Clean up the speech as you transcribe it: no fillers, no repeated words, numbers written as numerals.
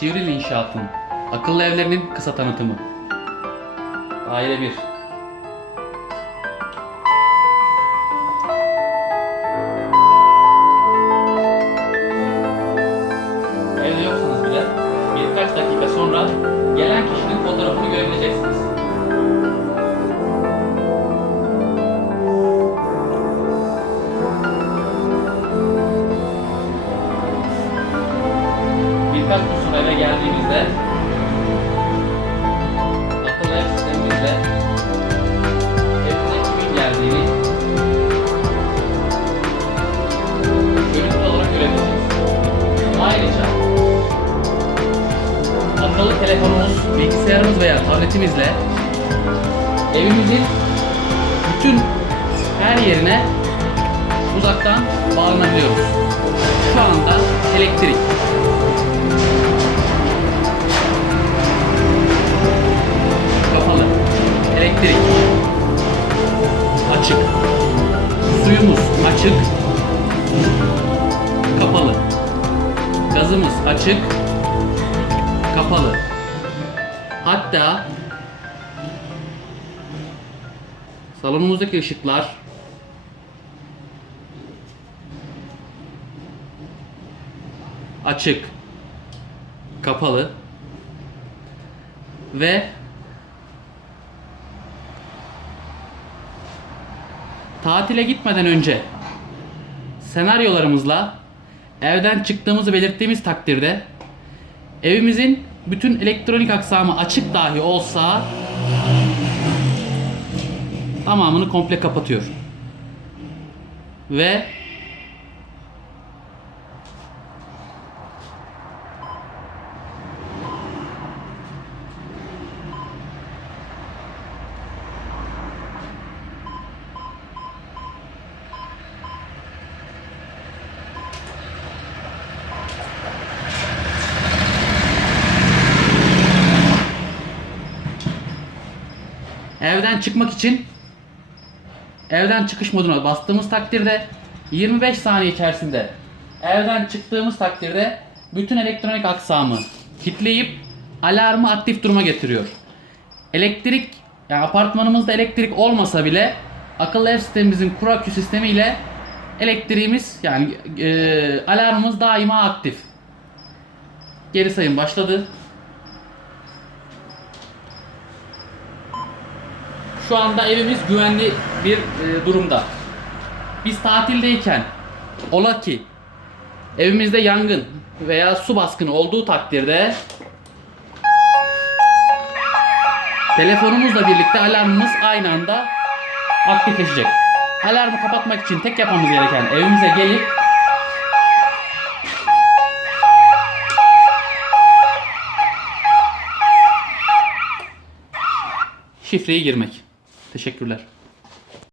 Çivril İnşaat'ın akıllı evlerinin kısa tanıtımı. Daire 1. Evde yoksanız bile birkaç dakika sonra gelen kişinin fotoğrafını görebileceksiniz. Birkaç gün sonra eve geldiğimizde akıllı ev sistemimizle evimize kimin geldiğini görüntü olarak görebileceğiz. Ayrıca akıllı telefonumuz, bilgisayarımız veya tabletimizle evimizin bütün her yerine uzaktan bağlanabiliyoruz. Şu anda elektrik, kapalı, elektrik açık, suyumuz açık, kapalı, gazımız açık, kapalı. Hatta salonumuzdaki ışıklar açık, kapalı ve tatile gitmeden önce senaryolarımızla evden çıktığımızı belirttiğimiz takdirde evimizin bütün elektronik aksamı açık dahi olsa tamamını komple kapatıyor. Ve evden çıkmak için evden çıkış moduna bastığımız takdirde 25 saniye içerisinde evden çıktığımız takdirde bütün elektronik aksamı kilitleyip alarmı aktif duruma getiriyor. Elektrik, yani apartmanımızda elektrik olmasa bile akıllı ev sistemimizin Kurakü sistemi ile elektriğimiz, yani alarmımız daima aktif. Geri sayım başladı. Şu anda evimiz güvenli bir durumda. Biz tatildeyken ola ki evimizde yangın veya su baskını olduğu takdirde telefonumuzla birlikte alarmımız aynı anda aktifleşecek. Alarmı kapatmak için tek yapmamız gereken evimize gelip şifreyi girmek. Teşekkürler.